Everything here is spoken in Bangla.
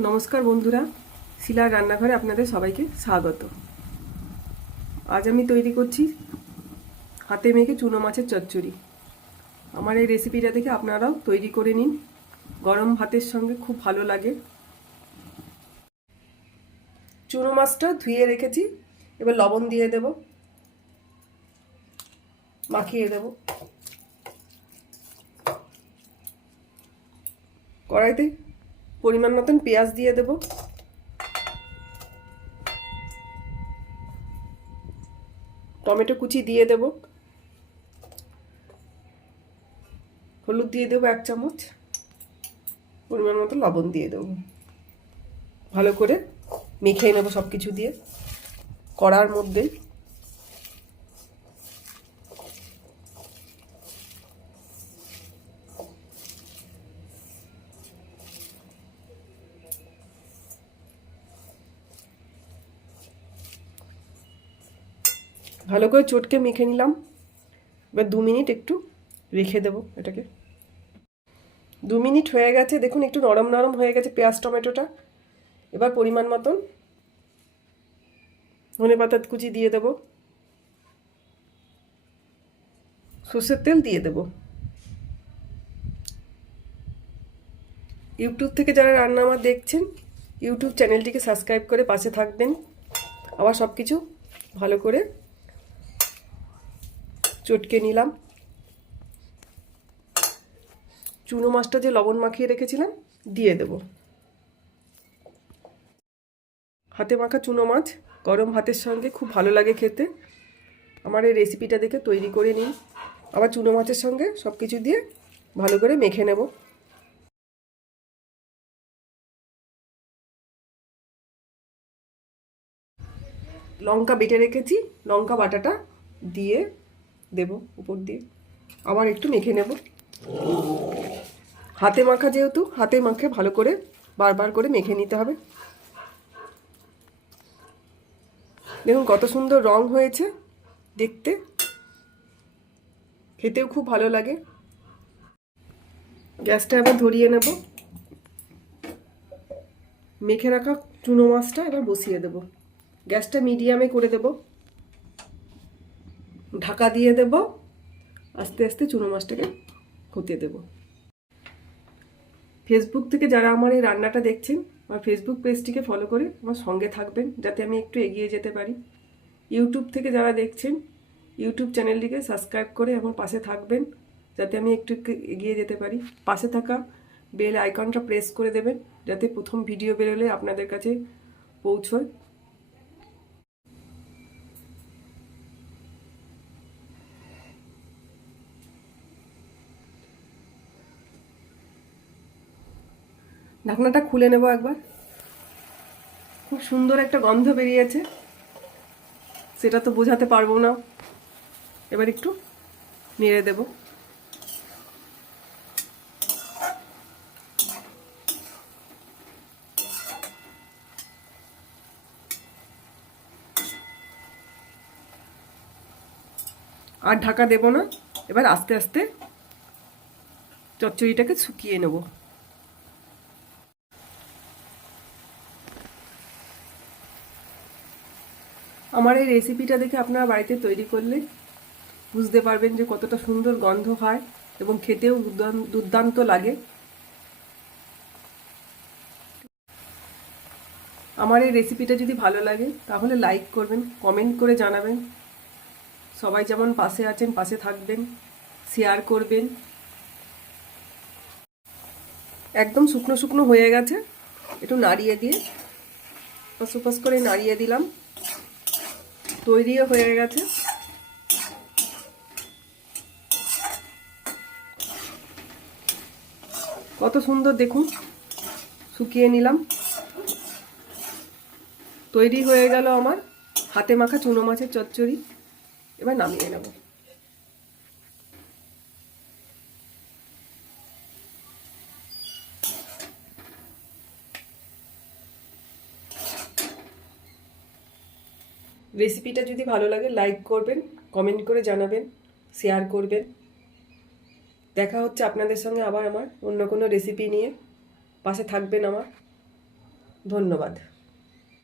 নমস্কার বন্ধুরা, শিলার রান্নাঘরে আপনাদের সবাইকে স্বাগত। আজ আমি তৈরি করছি হাতে মেখে চুনো মাছের চচ্চড়ি। আমার এই রেসিপিটা দেখে আপনারাও তৈরি করে নিন। গরম ভাতের সঙ্গে খুব ভালো লাগে। চুনো মাছটা ধুয়ে রেখেছি, এবার লবণ দিয়ে দেব। মাখিয়ে দেব। কড়াইতে পরিমাণ মতন পেঁয়াজ দিয়ে দেব। টমেটো কুচি দিয়ে দেব। হলুদ দিয়ে দেবো এক চামচ। পরিমাণ মতো লবণ দিয়ে দেবো। ভালো করে মেখে নেব সব কিছু দিয়ে। কড়ার মধ্যে ভালো করে চটকে মেখে নিলাম। এবার দু মিনিট একটু রেখে দেবো এটাকে। দু মিনিট হয়ে গেছে, দেখুন একটু নরম নরম হয়ে গেছে পেঁয়াজ, টমেটোটা। এবার পরিমাণ মতন ধনে পাতার কুচি দিয়ে দেবো। সর্ষের তেল দিয়ে দেব। ইউটিউব থেকে যারা রান্না আমার দেখছেন, ইউটিউব চ্যানেলটিকে সাবস্ক্রাইব করে পাশে থাকবেন। আবার সব কিছু ভালো করে চটকে নিলাম। চুনো মাছটা যে লবণ মাখিয়ে রেখেছিলাম, দিয়ে দেব। হাতে মাখা চুনো মাছ গরম ভাতের সঙ্গে খুব ভালো লাগে খেতে। আমার এই রেসিপিটা দেখে তৈরি করে নিন। আবার চুনো মাছের সঙ্গে সব কিছু দিয়ে ভালো করে মেখে নেব। লঙ্কা বেটে রেখেছি, লঙ্কা বাটাটা দিয়ে দেব উপর দিয়ে। আবার একটু মেখে নেব। হাতে মাখা যেহেতু, হাতে মাখে ভালো করে বারবার করে মেখে নিতে হবে। দেখুন কত সুন্দর রং হয়েছে দেখতে। খেতেও খুব ভালো লাগে। গ্যাসটা এবার ধরিয়ে নেব। মেখে রাখা চুনো মাছটা এবার বসিয়ে দেব। গ্যাসটা মিডিয়ামে করে দেব। ঢাকা দিয়ে দেব। আস্তে আস্তে চুনো মাছটাকে হতে দেব। ফেসবুক থেকে যারা আমার এই রান্নাটা দেখছেন, আমার ফেসবুক পেজটিকে ফলো করে আমার সঙ্গে থাকবেন, যাতে আমি একটু এগিয়ে যেতে পারি। ইউটিউব থেকে যারা দেখছেন ইউটিউব চ্যানেলটিকে সাবস্ক্রাইব করে আমার পাশে থাকবেন, যাতে আমি একটু এগিয়ে যেতে পারি। পাশে থাকা বেল আইকনটা প্রেস করে দেবেন, যাতে প্রথম ভিডিও বেরোলে আপনাদের কাছে পৌঁছয়। ঢাকনাটা খুলে নেব একবার। খুব সুন্দর একটা গন্ধ বেরিয়েছে। সেটা তো বোঝাতে পারব না। এবার একটু নেড়ে দেব। আর ঢাকা দেব না। এবার আস্তে আস্তে চচ্চড়িটাকে শুকিয়ে নেব। আমার এই রেসিপিটা দেখে আপনারা বাড়িতে তৈরি করলে বুঝতে পারবেন যে কতটা সুন্দর গন্ধ হয় এবং খেতেও দুর্দান্ত লাগে। আমার এই রেসিপিটা যদি ভালো লাগে, তাহলে লাইক করবেন কমেন্ট করে জানাবেন। সবাই যেমন পাশে আছেন, পাশে থাকবেন শেয়ার করবেন। একদম শুকনো শুকনো হয়ে গেছে। একটু নাড়িয়ে দিয়ে পাশ করে নাড়িয়ে দিলাম। তৈরিও হয়ে গেছে। কত সুন্দর দেখুন, শুকিয়ে নিলাম। তৈরি হয়ে গেল আমার হাতে মাখা চুনো মাছের চচ্চড়ি। এবার নামিয়ে নেব। রেসিপিটা যদি ভালো লাগে লাইক করবেন কমেন্ট করে জানাবেন শেয়ার করবেন। দেখা হচ্ছে আপনাদের সঙ্গে আবার আমার অন্য কোনো রেসিপি নিয়ে। পাশে থাকবেন আমার। ধন্যবাদ।